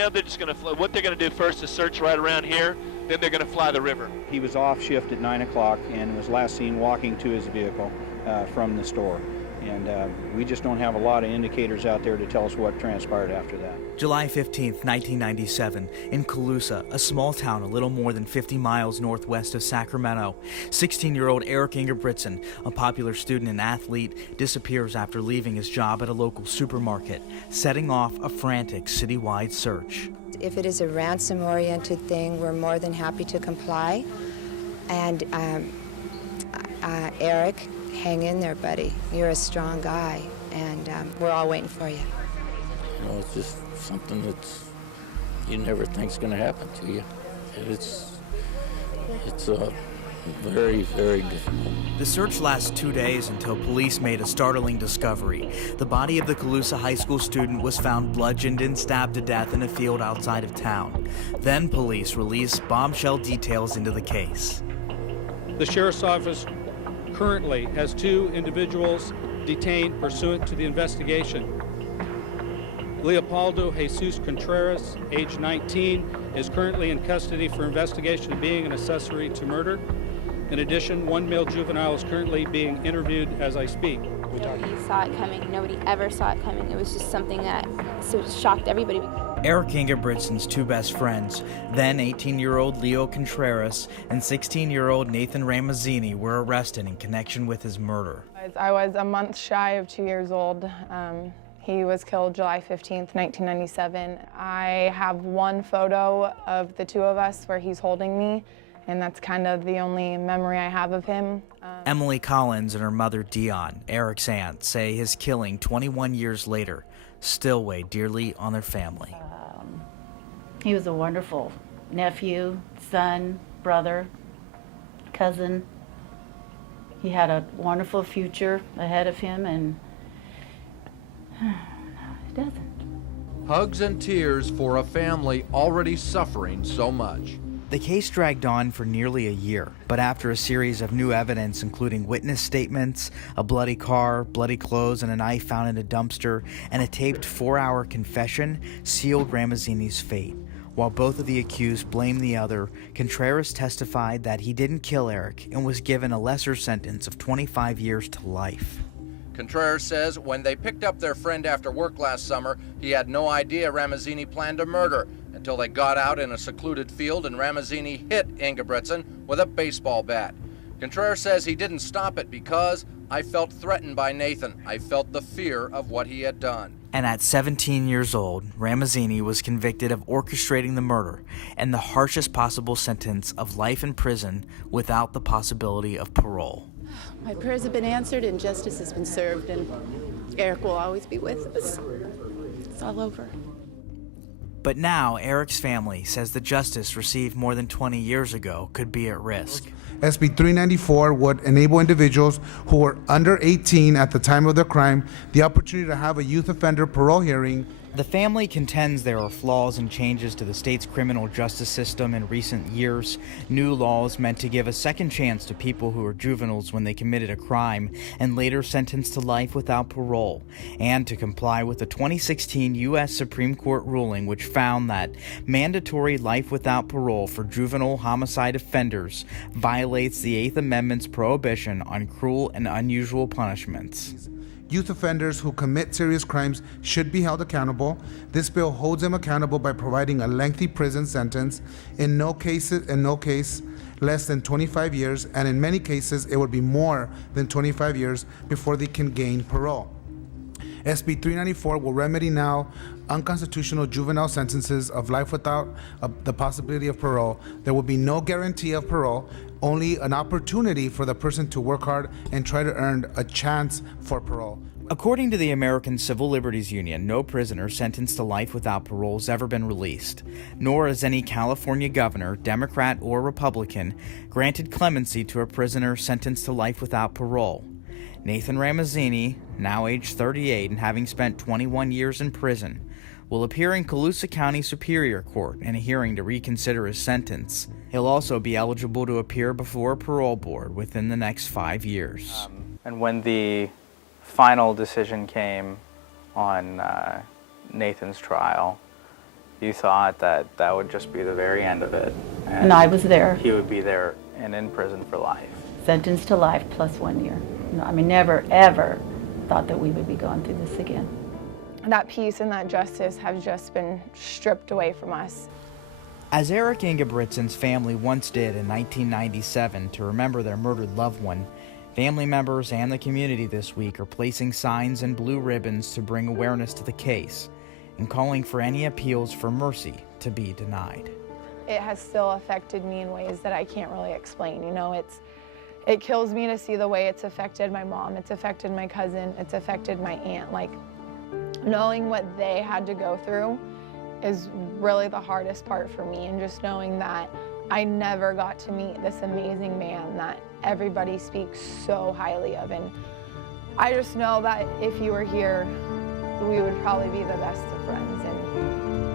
now they're just going to fly. What they're going to do first is search right around here, then they're going to fly the river. He was off shift at 9 o'clock and was last seen walking to his vehicle from the store. And we just don't have a lot of indicators out there to tell us what transpired after that. July 15th, 1997, in Colusa, a small town a little more than 50 miles northwest of Sacramento, 16-year-old Eric Ingebrigtsen, a popular student and athlete, disappears after leaving his job at a local supermarket, setting off a frantic citywide search. If it is a ransom-oriented thing, we're more than happy to comply. And Eric, hang in there, buddy. You're a strong guy, and we're all waiting for you. You know, it's just something that's you never think's going to happen to you. It's very, very difficult. The search lasts 2 days until police made a startling discovery. The body of the Colusa high school student was found bludgeoned and stabbed to death in a field outside of town. Then police released bombshell details into the case. The sheriff's office currently has 2 individuals detained pursuant to the investigation. Leopoldo Jesus Contreras, age 19, is currently in custody for investigation of being an accessory to murder. In addition, 1 male juvenile is currently being interviewed as I speak. Nobody saw it coming. Nobody ever saw it coming. It was just something that shocked everybody. Eric Ingebrigtsen's 2 best friends, then 18-year-old Leo Contreras and 16-year-old Nathan Ramazzini, were arrested in connection with his murder. I was a month shy of 2 years old. He was killed July 15th, 1997. I have one photo of the 2 of us where he's holding me, and that's kind of the only memory I have of him. Emily Collins and her mother Dion, Eric's aunt, say his killing 21 years later still weighed dearly on their family. He was a wonderful nephew, son, brother, cousin. He had a wonderful future ahead of him, and it doesn't. Hugs and tears for a family already suffering so much. The case dragged on for nearly a year, but after a series of new evidence, including witness statements, a bloody car, bloody clothes, and a knife found in a dumpster, and a taped 4-hour confession, sealed Ramazzini's fate. While both of the accused blamed the other, Contreras testified that he didn't kill Eric and was given a lesser sentence of 25 years to life. Contreras says when they picked up their friend after work last summer, he had no idea Ramazzini planned a murder until they got out in a secluded field and Ramazzini hit Ingebrigtsen with a baseball bat. Contreras says he didn't stop it because I felt threatened by Nathan. I felt the fear of what he had done. And at 17 years old, Ramazzini was convicted of orchestrating the murder and the harshest possible sentence of life in prison without the possibility of parole. My prayers have been answered and justice has been served, and Eric will always be with us. It's all over. But now, Eric's family says the justice received more than 20 years ago could be at risk. SB 394 would enable individuals who were under 18 at the time of their crime the opportunity to have a youth offender parole hearing. The family contends there are flaws and changes to the state's criminal justice system in recent years. New laws meant to give a second chance to people who were juveniles when they committed a crime and later sentenced to life without parole, and to comply with the 2016 U.S. Supreme Court ruling which found that mandatory life without parole for juvenile homicide offenders violates the Eighth Amendment's prohibition on cruel and unusual punishments. Youth offenders who commit serious crimes should be held accountable. This bill holds them accountable by providing a lengthy prison sentence, in no case less than 25 years, and in many cases it would be more than 25 years before they can gain parole. SB 394 will remedy now unconstitutional juvenile sentences of life without the possibility of parole. There will be no guarantee of parole, only an opportunity for the person to work hard and try to earn a chance for parole. According to the American Civil Liberties Union, no prisoner sentenced to life without parole has ever been released, nor has any California governor, Democrat or Republican, granted clemency to a prisoner sentenced to life without parole. Nathan Ramazzini, now age 38 and having spent 21 years in prison, will appear in Colusa County Superior Court in a hearing to reconsider his sentence. He'll also be eligible to appear before a parole board within the next 5 years. And when the final decision came on Nathan's trial, You thought that that would just be the very end of it. And I was there. He would be there and in prison for life. Sentenced to life plus 1 year. No, I mean, never, ever thought that we would be going through this again. That peace and that justice have just been stripped away from us. As Eric Ingebretsen's family once did in 1997 to remember their murdered loved one, family members and the community this week are placing signs and blue ribbons to bring awareness to the case and calling for any appeals for mercy to be denied. It has still affected me in ways that I can't really explain. You know, it kills me to see the way it's affected my mom, it's affected my cousin, it's affected my aunt. Like, knowing what they had to go through is really the hardest part for me, and just knowing that I never got to meet this amazing man that everybody speaks so highly of. And I just know that if you were here, we would probably be the best of friends. And